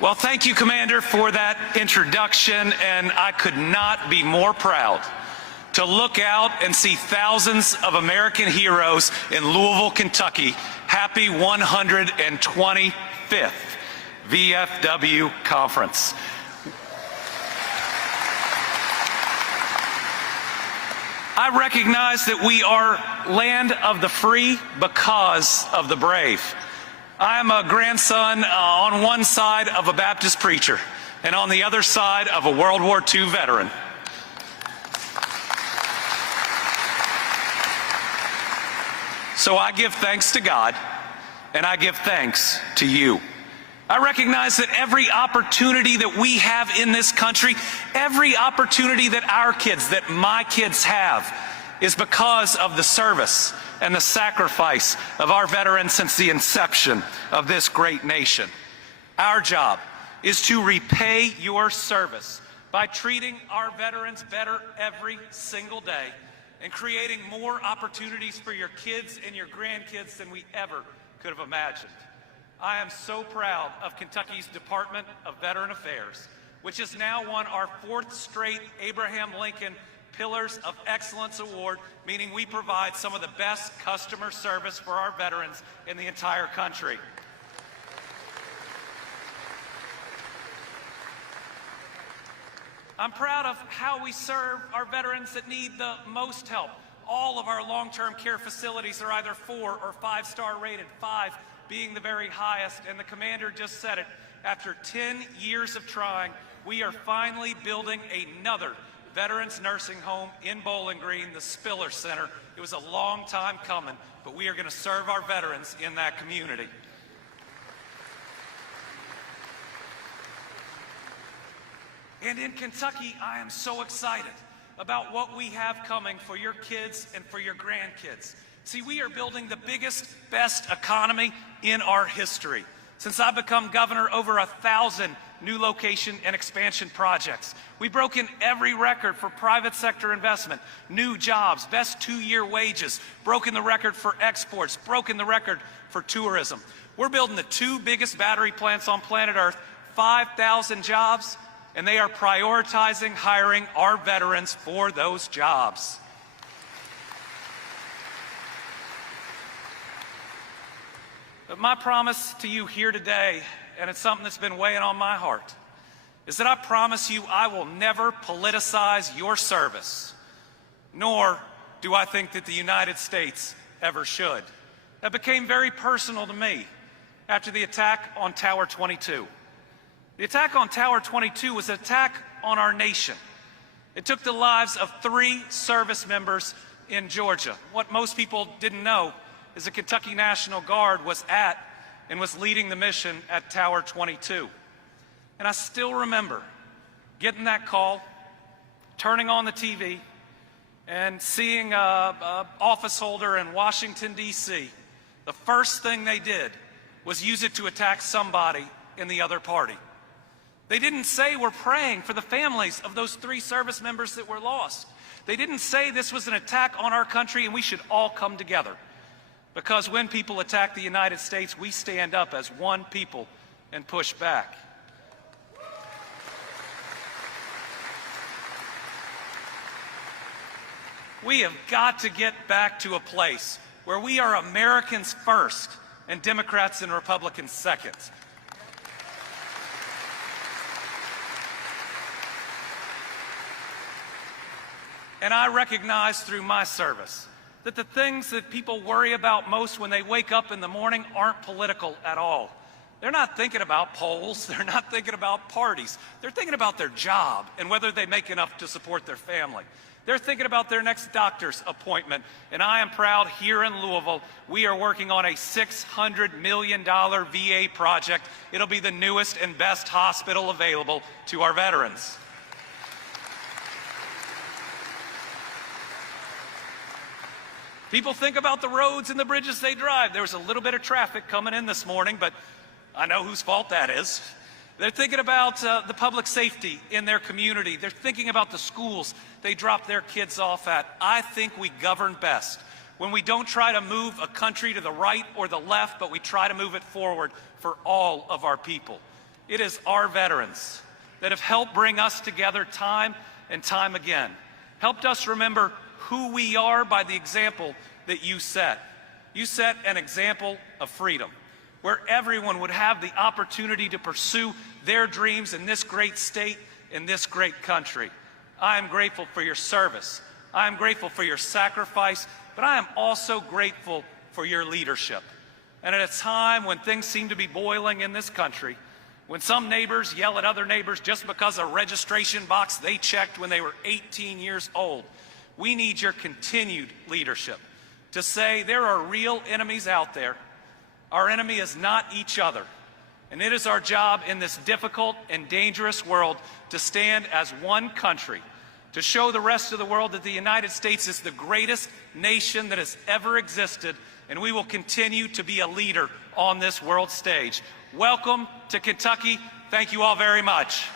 Well, thank you, Commander, for that introduction, and I could not be more proud to look out and see thousands of American heroes in Louisville, Kentucky. Happy 125th VFW Conference. I recognize that we are land of the free because of the brave. I am a grandson on one side of a Baptist preacher and on the other side of a World War II veteran. So I give thanks to God, and I give thanks to you. I recognize that every opportunity that we have in this country, every opportunity that our kids, that my kids have, is because of the service and the sacrifice of our veterans since the inception of this great nation. Our job is to repay your service by treating our veterans better every single day and creating more opportunities for your kids and your grandkids than we ever could have imagined. I am so proud of Kentucky's Department of Veteran Affairs, which has now won our 4th straight Abraham Lincoln Pillars of Excellence Award, meaning we provide some of the best customer service for our veterans in the entire country. I'm proud of how we serve our veterans that need the most help. All of our long-term care facilities are either 4- or 5-star rated, 5 being the very highest, and the Commander just said it. After 10 years of trying, we are finally building another Veterans Nursing Home in Bowling Green, the Spiller Center. It was a long time coming, but we are going to serve our veterans in that community. And in Kentucky, I am so excited about what we have coming for your kids and for your grandkids. See, we are building the biggest, best economy in our history. Since I've become governor, over 1,000 new location and expansion projects. We've broken every record for private sector investment, new jobs, best 2-year wages, broken the record for exports, broken the record for tourism. We're building the 2 biggest battery plants on planet Earth, 5,000 jobs, and they are prioritizing hiring our veterans for those jobs. But my promise to you here today, and it's something that's been weighing on my heart, is that I promise you I will never politicize your service, nor do I think that the United States ever should. That became very personal to me after the attack on Tower 22. The attack on Tower 22 was an attack on our nation. It took the lives of 3 service members in Georgia. What most people didn't know is the Kentucky National Guard was at and was leading the mission at Tower 22. And I still remember getting that call, turning on the TV, and seeing an office holder in Washington, D.C. The first thing they did was use it to attack somebody in the other party. They didn't say we're praying for the families of those 3 service members that were lost. They didn't say this was an attack on our country and we should all come together. Because when people attack the United States, we stand up as one people and push back. We have got to get back to a place where we are Americans first and Democrats and Republicans second. And I recognize through my service that the things that people worry about most when they wake up in the morning aren't political at all. They're not thinking about polls. They're not thinking about parties. They're thinking about their job and whether they make enough to support their family. They're thinking about their next doctor's appointment. And I am proud here in Louisville, we are working on a $600 million VA project. It'll be the newest and best hospital available to our veterans. People think about the roads and the bridges they drive. There was a little bit of traffic coming in this morning, but I know whose fault that is. They're thinking about the public safety in their community. They're thinking about the schools they drop their kids off at. I think we govern best when we don't try to move a country to the right or the left, but we try to move it forward for all of our people. It is our veterans that have helped bring us together time and time again, helped us remember who we are by the example that you set. You set an example of freedom, where everyone would have the opportunity to pursue their dreams in this great state, in this great country. I am grateful for your service. I am grateful for your sacrifice, but I am also grateful for your leadership. And at a time when things seem to be boiling in this country, when some neighbors yell at other neighbors just because a registration box they checked when they were 18 years old, we need your continued leadership to say there are real enemies out there. Our enemy is not each other. And it is our job in this difficult and dangerous world to stand as one country, to show the rest of the world that the United States is the greatest nation that has ever existed, and we will continue to be a leader on this world stage. Welcome to Kentucky. Thank you all very much.